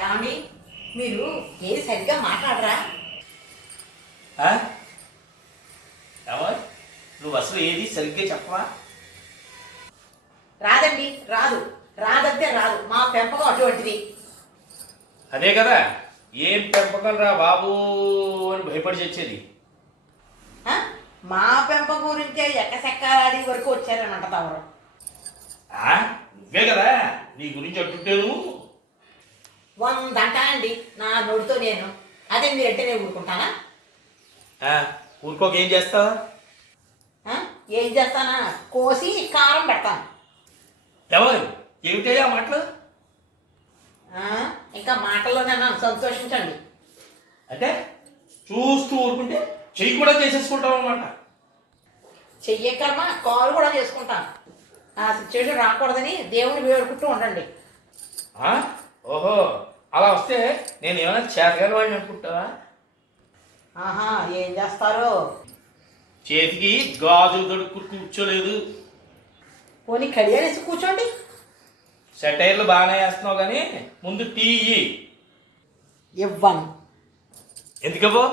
ఏమండి మీరు ఏది సరిగ్గా మాట్లాడరా? నువ్వు అసలు ఏది సరిగ్గా చెప్పవా? రాదండి, రాదంటే రాదు. మా పెంపకం అటువంటిది. అదే కదా, ఏం పెంపకం రా బాబు అని భయపడి చచ్చేది. మా పెంపకం గురించే ఎక్కసెక్కాడి వరకు వచ్చారనంట తమరు. నువ్వే కదా నీ గురించి అంటుంటేను 100 అంటానండి నా నోటితో నేను. అదే మీరంటే నేను ఊరుకుంటానా? ఊరుకోక ఏం చేస్తావా? ఏం చేస్తానా? కోసి కారం పెడతాను. ఎవరు ఏమిటయ్యా మాటలు? ఇంకా మాటల్లోనైనా సంతోషించండి. అంటే చూస్తూ ఊరుకుంటే చెయ్యి కూడా చేసేసుకుంటావు అనమాట. చెయ్యే కర్మ కాలు కూడా చేసుకుంటాను. ఆ సిచ్యువేషన్ రాకూడదని దేవుని వేడుకుంటూ ఉండండి. ఓహో, అలా వస్తే నేను ఏమైనా చేతగాని వాడిని అనుకుంటావా? ఏం చేస్తారు? చేతికి గాజులు దొడుకు కూర్చోలేదు. పోనీ కడియాలేసి కూర్చోండి. సెటైర్లు బాగానే వేస్తున్నావు కానీ ముందు టీ ఇవ్వను. ఎందుకవ్వో?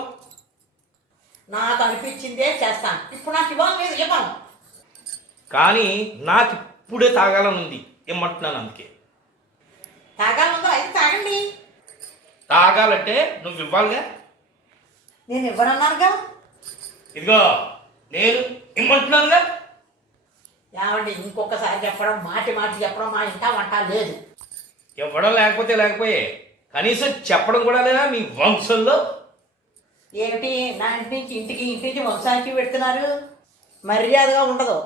నాకు అనిపించిందే చేస్తాను. ఇప్పుడు నాకు ఇవ్వాలి లేదు, ఇవ్వను. కానీ నాకు ఇప్పుడే తాగాలని ఉంది, ఇమ్మంటున్నాను. అందుకే తాగాలందో అయితే తాగండి. తాగాలంటే నువ్వు ఇవ్వాలిగా. నేను ఇవ్వనన్నానుగా. ఇదిగో నేను ఇమ్మంటున్నానుగా. ఏమండి ఇంకొకసారి చెప్పడం, మాటి చెప్పడం మా ఇంటా వంట లేదు. ఇవ్వడం లేకపోతే కనీసం చెప్పడం కూడా లేదా మీ వంశంలో? ఏమిటి నా ఇంటి నుంచి వంశానికి పెడుతున్నారు? మర్యాదగా ఉండదు.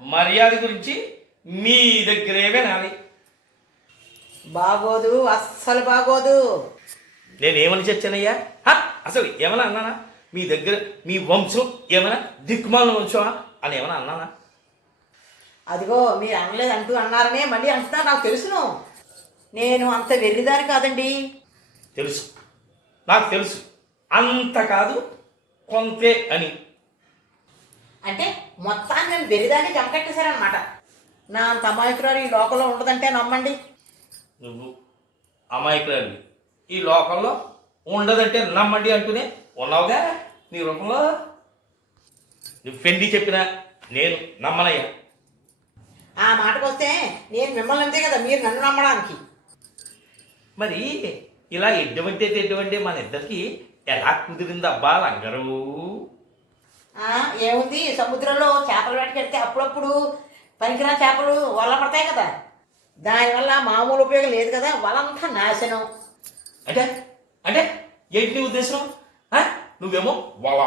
మర్యాద గురించి మీ దగ్గరే వినాలి. బాగోదు, అస్సలు బాగోదు. నేనేమని చచ్చానయ్యా? అసలు ఏమైనా అన్నానా? మీ దగ్గర మీ వంశం ఏమైనా దిక్కుమాలిన వంశమా అని ఏమైనా అన్నానా? అదిగో మీరు అనలేదు అంటూ అన్నారనే మళ్ళీ అంటున్నా. నాకు తెలుసును, నేను అంత వెర్రిదాని కాదండి. తెలుసు, నాకు తెలుసు. అంత కాదు కొంతే అని. అంటే మొత్తాన్ని నేను వెర్రిదాన్ని జమకట్టేశారనమాట. నా అంత అమాయకురాలు ఈ లోకంలో ఉండదంటే నమ్మండి. నువ్వు అమాయకురాలు ఈ లోకంలో ఉండదంటే నమ్మండి అంటూనే ఉన్నావుగా నీ రూపంలో. నువ్వు పెండి చెప్పినా నేను నమ్మనయ్యా. ఆ మాటకు వస్తే నేను మిమ్మల్ని అంతే కదా, మీరు నన్ను నమ్మడానికి. మరి ఇలా ఎడ్డవంటే మన ఇద్దరికి ఎలా కుదిరింది అబ్బా లంగరు? ఏముంది, సముద్రంలో చేపలు వేటకెడితే అప్పుడప్పుడు పనికిరా చేపలు వల పడతాయి కదా, దానివల్ల మామూలు ఉపయోగం లేదు కదా, వలంతా నాశనం. అంటే ఏంటి నీ ఉద్దేశం? నువ్వేమో వల,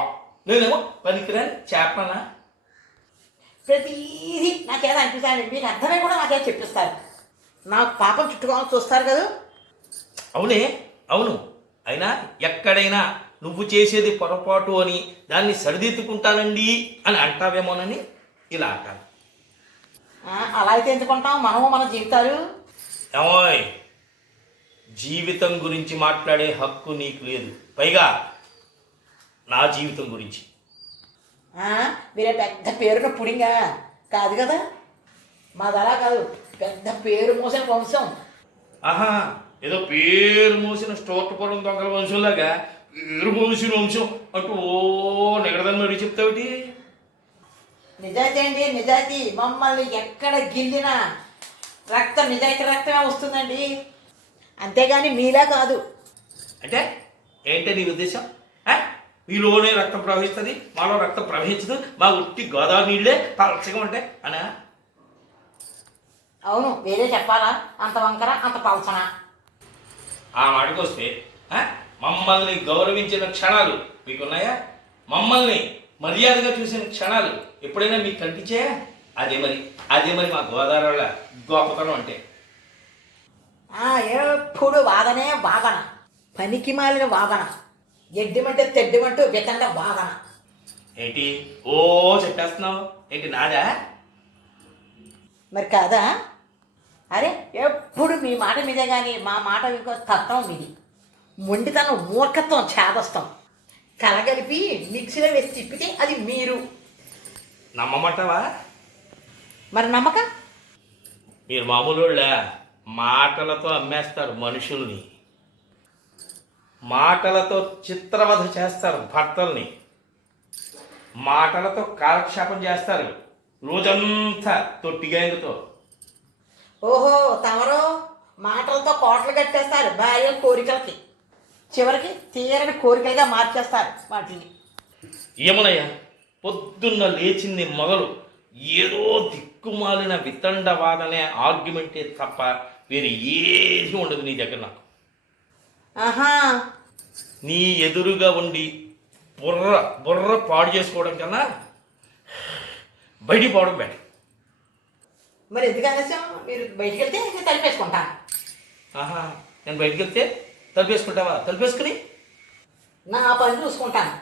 నేనేమో పనికిరాని చేపనా? ప్రతిదీ నాకేదో అనిపిస్తాను. మీకు అర్థమై కూడా నాకేదో చెప్పిస్తారు. నాకు పాపం చుట్టుకోవాలని చూస్తారు కదా. అవును. అయినా ఎక్కడైనా నువ్వు చేసేది పొరపాటు అని దాన్ని సరిదిద్దుకుంటానండి అని అంటావేమోనని ఇలా అంటాను. అలా అయితే ఎందుకుంటాం మనము మన జీవితాలు? ఏమోయ్, జీవితం గురించి మాట్లాడే హక్కు నీకు లేదు. పైగా నా జీవితం గురించి. మీరే పెద్ద పేరున పుడింగా కాదు కదా, మాది అలా కాదు. పెద్ద పేరు మోసిన వంశం. ఏదో పేరు మోసిన స్టోర్పురం దొంగల వంశంలాగా పేరు మోసిన వంశం అంటూ నిగడదని మరి చెప్తావుటి. నిజాయితీ అండి, నిజాయితీ. మమ్మల్ని ఎక్కడ గిల్లినా రక్తం నిజాయితీ రక్తమే వస్తుందండి, అంతేగాని మీలా కాదు. అంటే ఏంటి నీ ఉద్దేశం? మీలోనే రక్తం ప్రవహిస్తుంది, మాలో రక్తం ప్రవహించదు, మా ఉట్టి గోదావరి నీళ్ళే పలచగా ఉంటాయి అనా? అవును, వేరే చెప్పాలా? అంత వంకర అంత పలచనా? ఆ మాటకు వస్తే మమ్మల్ని గౌరవించిన క్షణాలు మీకున్నాయా? మమ్మల్ని మర్యాదగా చూసిన క్షణాలు ఎప్పుడైనా మీకు కనిపించాయా? అదే మరి మా గోదావరి గొప్పతనం అంటే. ఎప్పుడు వాదనే వాదన, పనికి మాలిన వాదన, ఎడ్డిమంటే తెడ్డిమంటూ వితండ వాదన. ఏంటి ఓ చెప్పేస్తున్నావు? ఏంటి నాదా? మరి కాదా? అరే ఎప్పుడు మీ మాట మీదే కానీ మా మాట ఇంకో తత్వం మీది. మొండితనం, మూర్ఖత్వం, చేదస్తం కలగలిపి మిక్సీలో వేసి తిప్పితే అది మీరు. నమ్మమంటావా? మరి నమ్మక మీరు మామూలు వాళ్ళ మాటలతో అమ్మేస్తారు మనుషుల్ని, మాటలతో చిత్రవధ చేస్తారు భర్తల్ని, మాటలతో కాలక్షేపం చేస్తారు రోజంతా తొట్టిగాయలతో. ఓహో, తమరు మాటలతో కోటలు కట్టేస్తారు భార్య కోరికలకి, చివరికి తీరని కోరికలుగా మార్చేస్తారు వాటిని. ఏమనయ్యా, పొద్దున్న లేచింది మొదలు ఏదో దిక్కుమాలిన వితండవాదనే ఆర్గ్యుమెంటే తప్ప వేరే ఏది ఉండదు నీ దగ్గర. నాకు ఆహా, నీ ఎదురుగా ఉండి బుర్ర బుర్ర పాడు చేసుకోవడం కన్నా బయటికి పోవడం బెటర్. మరి ఎందుకు ఆలస్యం? మీరు బయటికి వెళ్తే నేను తలిపేసుకుంటాను. ఆహా, నేను బయటికి వెళ్తే తలుపేసుకుంటావా? తలుపేసుకుని నా పని చూసుకుంటాను.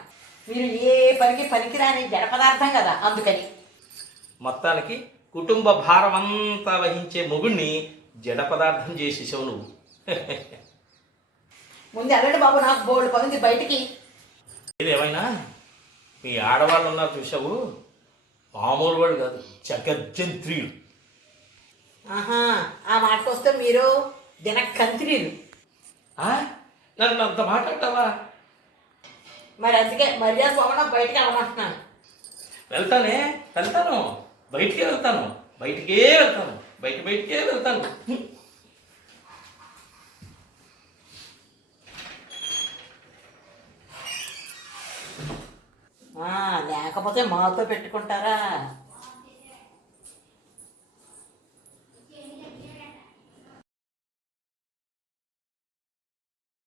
మీరు ఏ పనికి పనికిరాని జడ పదార్థం కదా, అందుకని. మొత్తానికి కుటుంబ భారం అంతా వహించే మొగుడిని జడ పదార్థం చేసేసావు నువ్వు. ముందు వెళ్ళండి బాబు, నాకు బోల్డ్ పని ఉంది బయటికి. ఏదేమైనా మీ ఆడవాళ్ళు ఉన్నారు చూసావు, మామూలు వాళ్ళు కాదు, జగజ్జంత్రీయులు. ఆహా, ఆ మాటకు వస్తే మీరు దినకంత్రీలు. నన్ను అంత మాట్లాడతావా? మరి అందుకే మర్యాద పోవడం బయటికి వెళ్ళమంటున్నాను. వెళ్తాను, బయటికే వెళ్తాను, బయటికే వెళ్తాను. లేకపోతే మాతో పెట్టుకుంటారా?